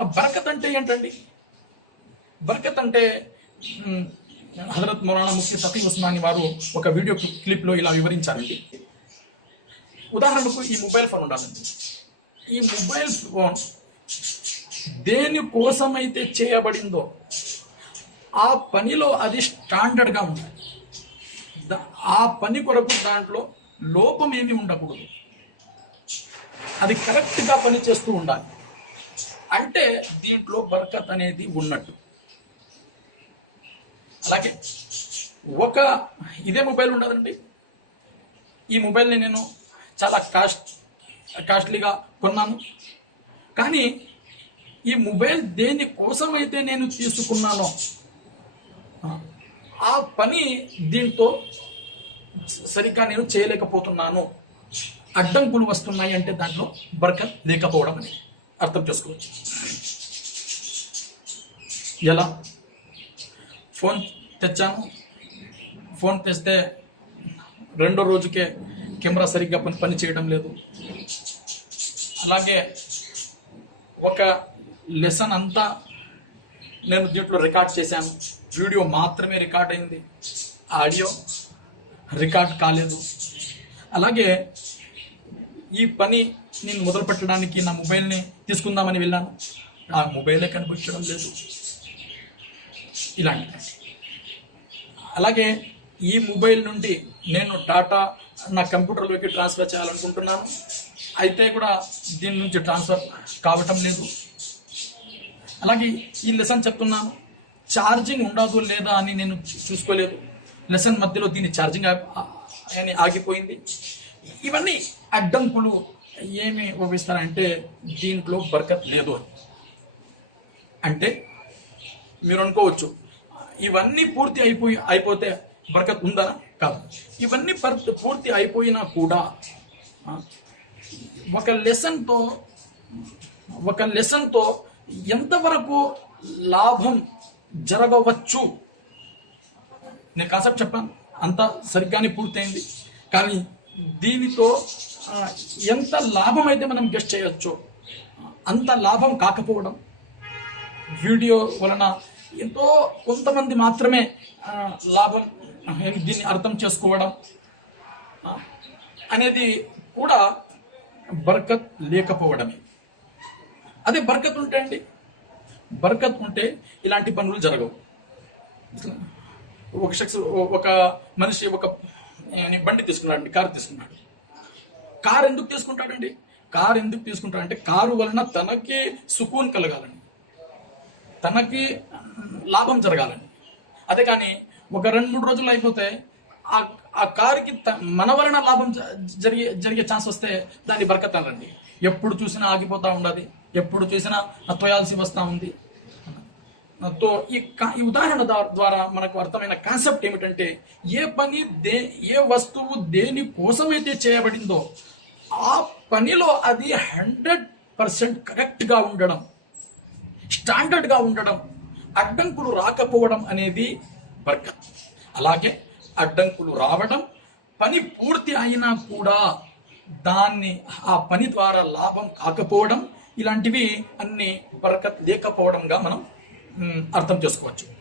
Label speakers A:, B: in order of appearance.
A: ఆ బరకత్ అంటే ఏంటండి? బరకత్ అంటే హజరత్ మౌలానా ముఫ్తి తఫీ ఉస్మాని వారు ఒక వీడియో క్లిప్లో ఇలా వివరించారండి. ఉదాహరణకు ఈ మొబైల్ ఫోన్ ఉండాలండి. ఈ మొబైల్ ఫోన్ దేని కోసమైతే చేయబడిందో ఆ పనిలో అది స్టాండర్డ్గా ఉండాలి. ఆ పని కొరకు దాంట్లో లోపం ఏమీ ఉండకూడదు. అది కరెక్ట్గా పని చేస్తూ ఉండాలి. అంటే దీంట్లో బర్కత్ అనేది ఉన్నట్టు. అలాగే ఒక ఇదే మొబైల్ ఉండదండి. ఈ మొబైల్ని నేను చాలా కాస్ట్ కాస్ట్లీగా కొన్నాను. కానీ ఈ మొబైల్ దేని కోసం అయితే నేను తీసుకున్నానో ఆ, పని దీంతో సరిగ్గా నేను చేయలేకపోతున్నాను. అడ్డంకులు వస్తున్నాయి అంటే దాంట్లో బర్కత్ లేకపోవడం అనేది. అర్థం చేసుకోవచ్చు. ఎలా? ఫోన్ తెచ్చాను. ఫోన్ తెస్తే రెండో రోజుకే కెమెరా సరిగ్గా పని పని చేయడం లేదు. అలాగే ఒక లెసన్ అంతా నేను దీంట్లో రికార్డ్ చేశాను. వీడియో మాత్రమే రికార్డ్ అయింది. ఆడియో రికార్డ్ కాలేదు. అలాగే ఈ పని నేను మొదలు పెట్టడానికి నా మొబైల్ని తీసుకుందామని వెళ్ళాను. ఆ మొబైలే కనిపించడం లేదు. ఇలాంటి అలాగే ఈ మొబైల్ నుండి నేను డాటా నా కంప్యూటర్లోకి ట్రాన్స్ఫర్ చేయాలనుకుంటున్నాను. అయితే కూడా దీని నుంచి ట్రాన్స్ఫర్ కావటం లేదు. అలాగే ఈ లెసన్ చెప్తున్నాను. ఛార్జింగ్ ఉండదు లేదా అని నేను చూసుకోలేదు. లెసన్ మధ్యలో దీని ఛార్జింగ్ అని ఆగిపోయింది. ఇవన్నీ అడ్డంకులు ఏమి ఉపయోగిస్తారంటే దీంట్లో బర్కత్ లేదు అని. అంటే మీరు అనుకోవచ్చు ఇవన్నీ పూర్తి అయిపోయి అయిపోతే బరకత్ ఉందా? కాదు. ఇవన్నీ పర్- పూర్తి అయిపోయినా కూడా ఒక లెసన్తో ఒక లెసన్తో ఎంతవరకు లాభం జరగవచ్చు? నేను కాన్సెప్ట్ చెప్పాను. అంతా సరిగ్గానే పూర్తయింది. కానీ దీనితో ఎంత లాభం అయితే మనం గెస్ట్ చేయొచ్చో అంత లాభం కాకపోవడం వీడియో వలన ఎంతో కొంతమంది మాత్రమే లాభం దీన్ని అర్థం చేసుకోవడం అనేది కూడా బర్కత్ లేకపోవడమే. అదే బర్కత్ ఉంటే అండి? బర్కత్ ఉంటే ఇలాంటి పనులు జరగవు. ఒక శక్స్ ఒక మనిషి ఒక బండి తీసుకున్నాడండి కారు తీసుకున్నాడు. కారు ఎందుకు తీసుకుంటాడండి? కారు ఎందుకు తీసుకుంటాడంటే కారు వలన తనకి సుకూన్ కలగాలని తనకి లాభం జరగాలని అదే కానీ ఒక రెండు మూడు రోజులు అయిపోతే ఆ ఆ కారుకి త- మన వలన లాభం జరిగే జరిగే ఛాన్స్ వస్తే దాన్ని బరకతానండి. ఎప్పుడు చూసినా ఆగిపోతా ఉండదు. ఎప్పుడు చూసినా తోయాల్సి వస్తూ ఉంది. తో ఈ ఈ ఉదాహరణ ద్వారా మనకు అర్థమైన కాన్సెప్ట్ ఏమిటంటే ఏ పని దే ఏ వస్తువు దేని కోసమైతే చేయబడిందో ఆ పనిలో అది హండ్రెడ్ పర్సెంట్ కరెక్ట్గా ఉండడం స్టాండర్డ్గా ఉండడం అడ్డంకులు రాకపోవడం అనేది బర్కత్ అలాగే అడ్డంకులు రావడం పని పూర్తి అయినా కూడా దాన్ని ఆ పని ద్వారా లాభం కాకపోవడం ఇలాంటివి అన్ని బరకత్ లేకపోవడంగా మనం అర్థం చేసుకోవచ్చు.